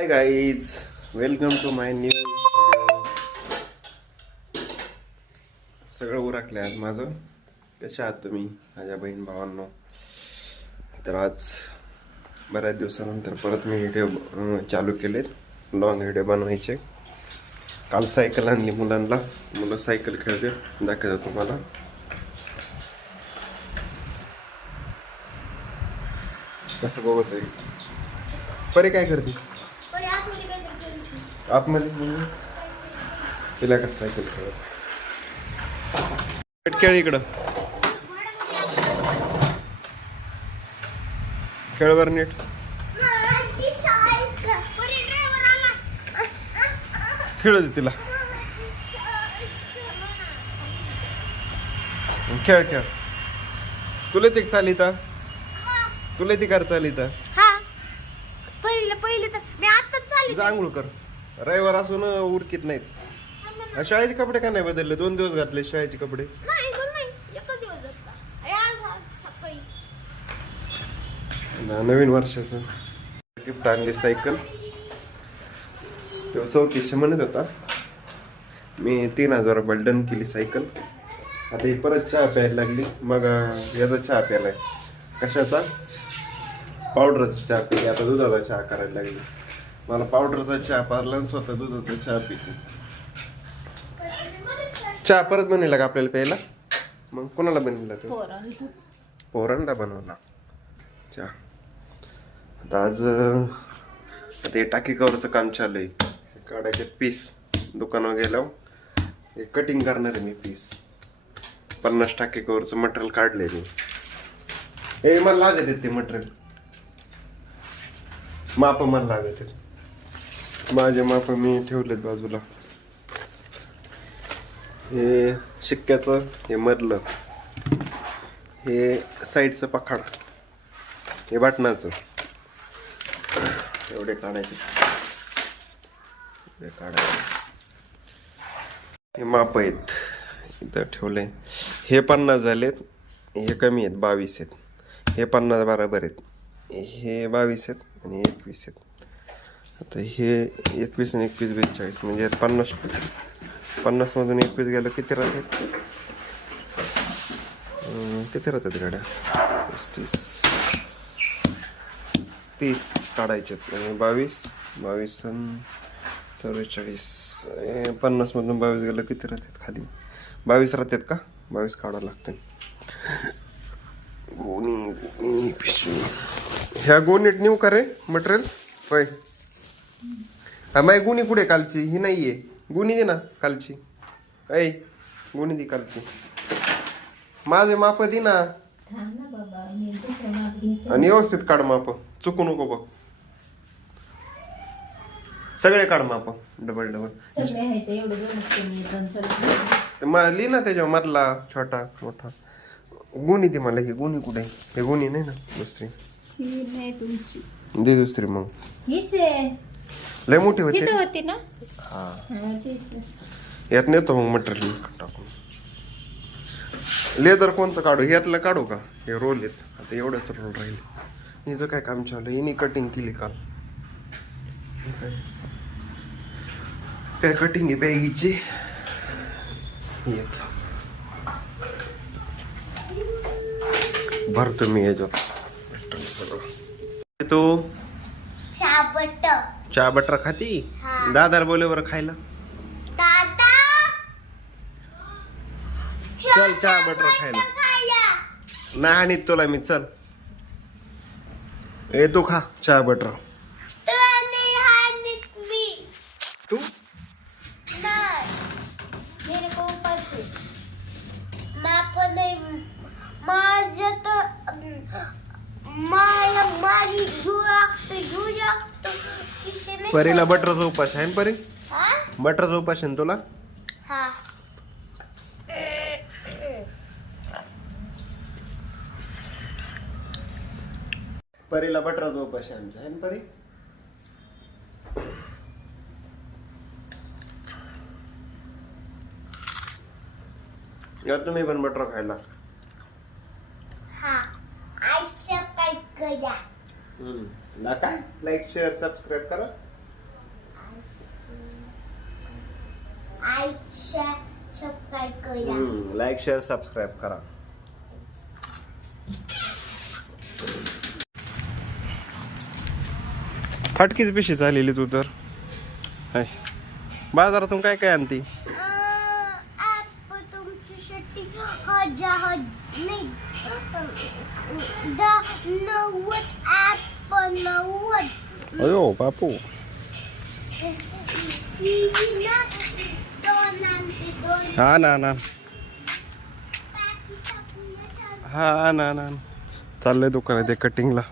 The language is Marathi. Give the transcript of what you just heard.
High guys, welcome to my new video. सगळं उरकलं आज माझं. कशा आहात तुम्ही माझ्या बहीण भावांनो? तर आज बऱ्याच दिवसानंतर परत मी व्हिडिओ चालू केलेत, लॉंग व्हिडिओ बनवायचे. काल सायकल आणली मुलांना, मुलं सायकल खेळते, दाखवतो तुम्हाला. कसं बघत आहे परे, काय करते आतमध्ये? तिला कसं सायकल खेळत खेळ, इकडं खेळ बर नीट. खेळ दे तिला, खेळ खेळ. तुला ते चालिता, तुला ती कार चालिता? पहिले तर मी आताच चालू आंघोळ कर. रविवार असून उरकीत नाहीत. शाळेचे कपडे का नाही बदलले? 2 दिवस घातले शाळेचे कपडे. नाही एकच दिवस जाता आज सकाळी. नवीन वर्षाचं गिफ्ट आणली सायकल. तो 3400 म्हणत होता. मी 3000 रुपये डन केली सायकल. आता ही परत चहा प्यायला लागली. मग याचा चहा प्यायलाय. कशाचा? पावडरचा चहा पिली. आता दुधाचा चहा करायला लागली. मला पावडरचा चहा पारला आणि स्वतः दुधाचा चहा पिते. चहा परत बनवला का आपल्याला प्यायला? मग कोणाला बनवला तो? पोरांना बनवला चहा. आता आज ते टाकी कवरचं काम चालू आहे. काढायचे पीस. दुकानावर गेल्यावर हे कटिंग करणार आहे मी पीस. 50 टाकी कवरचं मटेरियल काढलंय मी. हे मला लागत आहे ते मटेरियल. माप मला लागत आहे. माझे माप मी ठेवलेत बाजूला. हे शिक्क्याचं, हे मधलं, हे साईडचं पखाड, हे बटनाचं. एवढे काढायचे. हे माप आहेत इथं ठेवले. हे 50 झालेत. हे कमी आहेत, 22 आहेत. हे 50 बरोबर आहेत. हे 22 आहेत आणि 21 आहेत. आता हे 21 आणि 21 42 म्हणजे 50 मधून 21 गेलं किती राहतात? किती राहतात गाड्या? 30 काढायचे. 22 आणि 44. 50 मधून 22 गेलं किती राहतात? खाली 22 राहतात का? 22 काढावं लागतं. गोणी पिशवी. ह्या गोणीत नेऊ का रे मटेरियल? होय. माय गुणी कुठे? कालची ही नाहीये. गुणी दे ना कालची. ऐ गुणी दे कालची. माझे माप दे ना. आणि व्यवस्थित काढ माप. चुकू नको बघ. सगळे काढ माप. डबल लिही ना त्याच्यावर मधला छोटा मोठा. गुणी दे मला. ही गुणी कुठे? हे गुणी नाही ना दुसरी? दे दुसरी. मग लय मोठी होती ना. यात नेतो मग मटेरियल टाकून. लेदर कोणचं काढू? यातलं काढू का? हे रोल आहेत. आता एवढंच रोल राहील. हिचं काय काम चालू? हिने कटिंग केली काल. काय कटिंग आहे बॅगीची. भरतो मी याच्यात सगळं. तू चहा बटर खाती? दादाला बोलव बरं खायला. चल चहा बटर खायला. नाही आणि तुला मी. चल ए तू खा चहा बटर. तू परीला बटरचा उपास आहे ना? परी बटरचा उपास आहे ना तुला? परीला बटरचा उपास आहे आमचा, आहे ना परी? या तुम्ही पण बटर खायला. काय लाईक शेअर सबस्क्राईब करा. लाईक शेअर सबस्क्राईब करा. फाटकीच पिशी झालेली तू तर. हाय. बाजारातून काय काय आणती? तुमची शेट्टी 90 अयो बापू. हा ना ना. हा ना ना. चाललंय दुकानात कटिंगला.